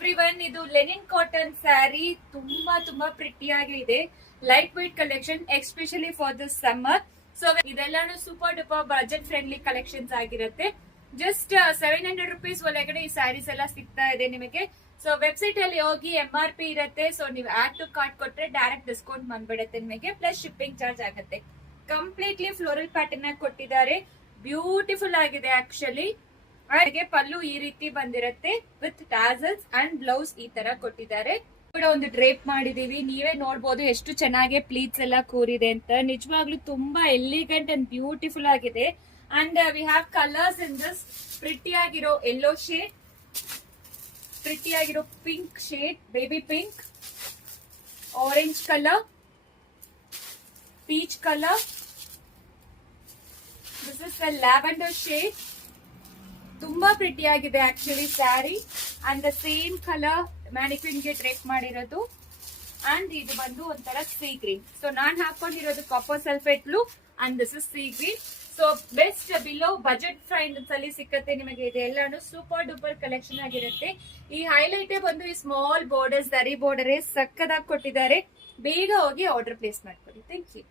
Everyone, ಇದು Lenin cotton sari ತುಂಬಾ ಪ್ರಿಟಿಯಾಗಿ ಇದೆ. Light white collection especially for this summer. So ಇದೆಲ್ಲಾನು super duper budget friendly collections ಆಗಿರುತ್ತೆ. ಜಸ್ಟ್ 700 ರುಪೀಸ್ ಒಳಗಡೆ ಈ ಸ್ಯಾರೀಸ್ ಎಲ್ಲ ಸಿಗ್ತಾ ಇದೆ ನಿಮಗೆ. ಸೊ ವೆಬ್ಸೈಟ್ ಅಲ್ಲಿ ಹೋಗಿ MRP ಇರುತ್ತೆ. ಸೊ ನೀವು ಆಡ್ ಟು ಕಾರ್ಟ್ ಕೊಟ್ರೆ ಡೈರೆಕ್ಟ್ ಡಿಸ್ಕೌಂಟ್ ಬಂದ್ಬಿಡುತ್ತೆ ನಿಮಗೆ, ಪ್ಲಸ್ ಶಿಪ್ಪಿಂಗ್ ಚಾರ್ಜ್ ಆಗುತ್ತೆ. ಕಂಪ್ಲೀಟ್ಲಿ ಫ್ಲೋರಲ್ ಪ್ಯಾಟರ್ನ್ ಕೊಟ್ಟಿದ್ದಾರೆ, ಬ್ಯೂಟಿಫುಲ್ ಆಗಿದೆ ಆಕ್ಚುಲಿ. ಹಾಗೆ ಪಲ್ಲು ಈ ರೀತಿ ಬಂದಿರುತ್ತೆ ವಿತ್ ಟಾಸಲ್ಸ್ ಅಂಡ್ ಬ್ಲೌಸ್ ಈ ತರ ಕೊಟ್ಟಿದ್ದಾರೆ. ಕೂಡ ಒಂದು ಡ್ರೇಪ್ ಮಾಡಿದೀವಿ, ನೀವೇ ನೋಡ್ಬೋದು ಎಷ್ಟು ಚೆನ್ನಾಗಿ ಪ್ಲೀಟ್ಸ್ ಎಲ್ಲ ಕೂರಿದೆ ಅಂತ. ನಿಜವಾಗ್ಲೂ ತುಂಬಾ ಎಲಿಗೆಂಟ್ ಅಂಡ್ ಬ್ಯೂಟಿಫುಲ್ ಆಗಿದೆ. And we have colours in this. Pretty ಆಗಿರೋ ಯೆಲ್ಲೋ ಶೇಡ್, ಪ್ರಿಟಿ ಆಗಿರೋ pink shade, baby pink, orange colour, peach colour, this is the lavender shade. ತುಂಬಾ ಪ್ರಿಟಿ ಆಗಿದೆ actually sari. And the same colour mannequin ಗೆ drape ಮಾಡಿರೋದು. And ಇದು ಬಂದು ಒಂಥರ sea green. So ನಾನ್ ಹಾಕೊಂಡಿರೋದು copper sulphate blue and this is sea green. So best below budget friends ಅಲ್ಲಿ ಸಿಕ್ಕತ್ತೆ ನಿಮಗೆ. ಇದೆಲ್ಲಾನು ಸೂಪರ್ ಡೂಪರ್ ಕಲೆಕ್ಷನ್ ಆಗಿರುತ್ತೆ. ಈ ಹೈಲೈಟ್ ಬಂದು ಈ ಸ್ಮಾಲ್ ಬಾರ್ಡರ್ಸ್, ದರಿ ಬಾರ್ಡರ್ ಸಕ್ಕದಾಗಿ ಕೊಟ್ಟಿದ್ದಾರೆ. ಬೇಗ ಹೋಗಿ ಆರ್ಡರ್ ಪ್ಲೇಸ್ ಮಾಡ್ಕೊಳ್ಳಿ. Thank you.